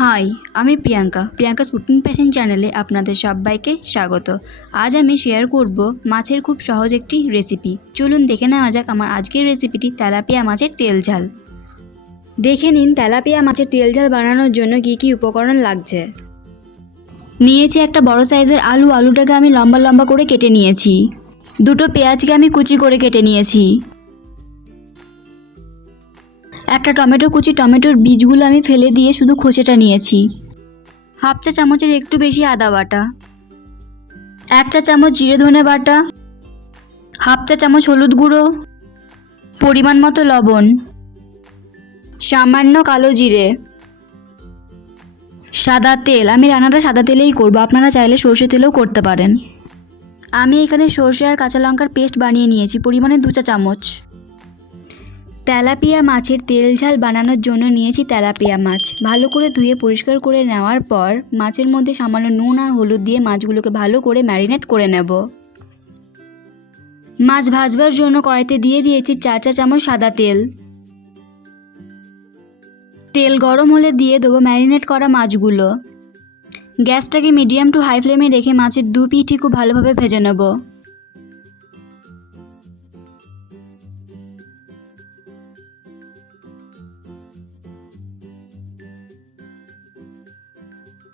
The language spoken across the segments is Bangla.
হাই, আমি প্রিয়াঙ্কা প্রিয়াঙ্কাস কুকিং প্যাশন চ্যানেলে আপনাদের সবাইকে স্বাগত। আজ আমি শেয়ার করব মাছের খুব সহজ একটি রেসিপি। চলুন দেখে নেওয়া যাক আমার আজকের রেসিপিটি তেলাপিয়া মাছের তেল ঝাল। দেখে নিন তেলাপিয়া মাছের তেল ঝাল বানানোর জন্য কী কী উপকরণ লাগছে। নিয়েছি একটা বড় সাইজের আলু, আলুটাকে আমি লম্বা লম্বা করে কেটে নিয়েছি। দুটো পেঁয়াজকে আমি কুচি করে কেটে নিয়েছি। একটা টমেটো কুচি টমেটোর বীজগুলো আমি ফেলে দিয়ে শুধু খোসাটা নিয়েছি। হাফ চা চামচের একটু বেশি আদা বাটা। এক চা চামচ জিরে ধনে বাটা। হাফ চা চামচ হলুদ গুঁড়ো। পরিমাণ মতো লবণ। সামান্য কালো জিরে। সাদা তেল। আমি রান্নাটা সাদা তেলেই করব। আপনারা চাইলে সর্ষে তেলেও করতে পারেন। আমি এখানে সর্ষে আর কাঁচা লঙ্কার পেস্ট বানিয়ে নিয়েছি। পরিমাণে দু চা চামচ। তেলাপিয়া মাছের তেল ঝাল বানানোর জন্য নিয়েছি তেলাপিয়া মাছ। ভালো করে ধুয়ে পরিষ্কার করে নেওয়ার পর মাছের মধ্যে সামান্য নুন আর হলুদ দিয়ে মাছগুলোকে ভালো করে ম্যারিনেট করে নেব। মাছ ভাজবার জন্য কড়াইতে দিয়ে দিয়েছি চার চা চামচ সাদা তেল। তেল গরম হলে দিয়ে দেবো ম্যারিনেট করা মাছগুলো। গ্যাসটাকে মিডিয়াম টু হাই ফ্লেমে রেখে মাছের দু পিঠি খুব ভালোভাবে ভেজে নেব।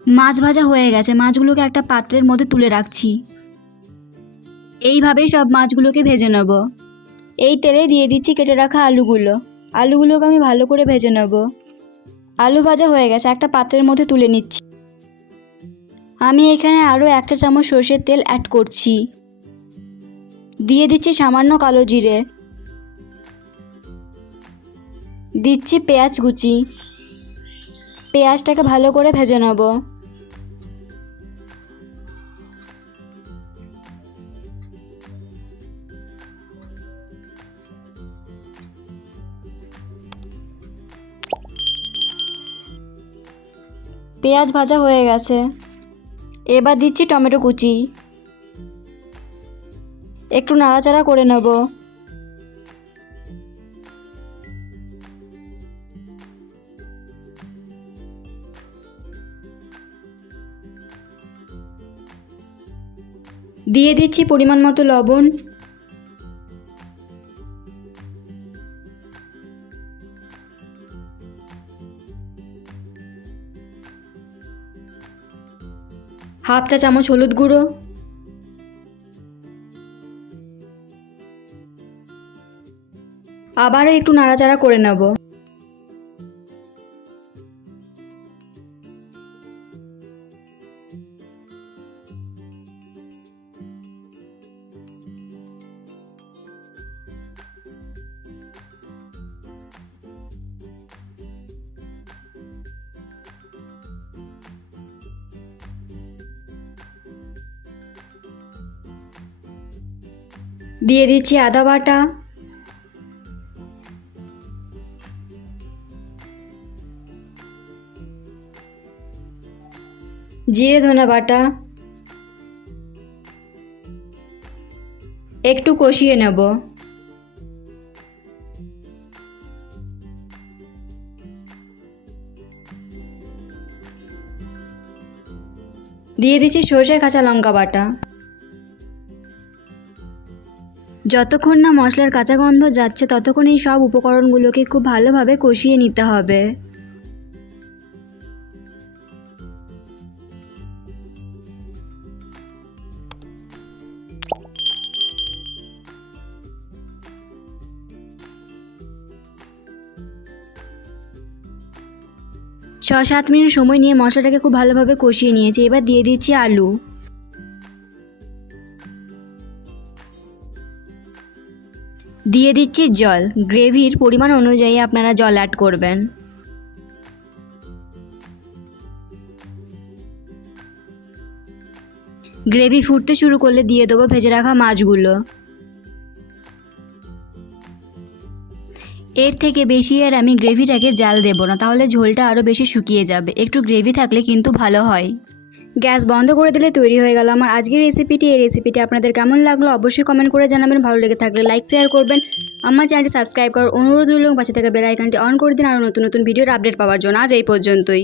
মাছ ভাজা হয়ে গেছে, মাছগুলোকে একটা পাত্রের মধ্যে তুলে রাখছি। এইভাবেই সব মাছগুলোকে ভেজে নেব। এই তেলে দিয়ে দিচ্ছি কেটে রাখা আলুগুলো। আলুগুলোকে আমি ভালো করে ভেজে নেব। আলু ভাজা হয়ে গেছে, একটা পাত্রের মধ্যে তুলে নিচ্ছি। আমি এখানে আরও এক চা চামচ সর্ষের তেল অ্যাড করছি। দিয়ে দিচ্ছি সামান্য কালো জিরে। দিচ্ছি পেঁয়াজ কুচি। পেঁয়াজটাকে ভালো করে ভেজে নেব। পেঁয়াজ ভাজা হয়ে গেছে। এবার দিচ্ছি টমেটো কুচি। একটু নাড়াচাড়া করে নেব। দিয়ে দিচ্ছি পরিমাণ মতো লবণ। হাফ চা চামচ হলুদ গুঁড়ো। আবারও একটু নাড়াচাড়া করে নেব। দিয়ে দিচ্ছি আদা বাটা। জিরে ধনে বাটা। একটু কষিয়ে নেব। দিয়ে দিচ্ছি সর্ষে কাঁচা লঙ্কা বাটা। যতক্ষণ না মশলার কাঁচা গন্ধ যাচ্ছে, ততক্ষণ এই সব উপকরণগুলোকে খুব ভালোভাবে কষিয়ে নিতে হবে। ছ সাত মিনিট সময় নিয়ে মশলাটাকে খুব ভালোভাবে কষিয়ে নিয়েছি। এবার দিয়ে দিচ্ছি আলু। দিয়ে দিচ্ছি জল। গ্রেভির পরিমাণ অনুযায়ী আপনারা জল অ্যাড করবেন। গ্রেভি ফুটতে শুরু করলে দিয়ে দেবো ভেজে রাখা মাছগুলো। এর থেকে বেশি আর আমি গ্রেভিটাকে জাল দেবো না, তাহলে ঝোলটা আরও বেশি শুকিয়ে যাবে। একটু গ্রেভি থাকলে কিন্তু ভালো হয়। গ্যাস বন্ধ করে দিলে তৈরি হয়ে গেল আমার আজকের রেসিপিটি এই রেসিপিটি আপনাদের কেমন লাগল অবশ্যই কমেন্ট করে জানাবেন। ভালো লেগে থাকলে লাইক শেয়ার করবেন। আমার চ্যানেলটি সাবস্ক্রাইব করার অনুরোধ রইল পাশে থাকা বেল আইকনটি অন করে দিন। আরও নতুন নতুন ভিডিওর আপডেট পাওয়ার জন্য আজ এই পর্যন্তই।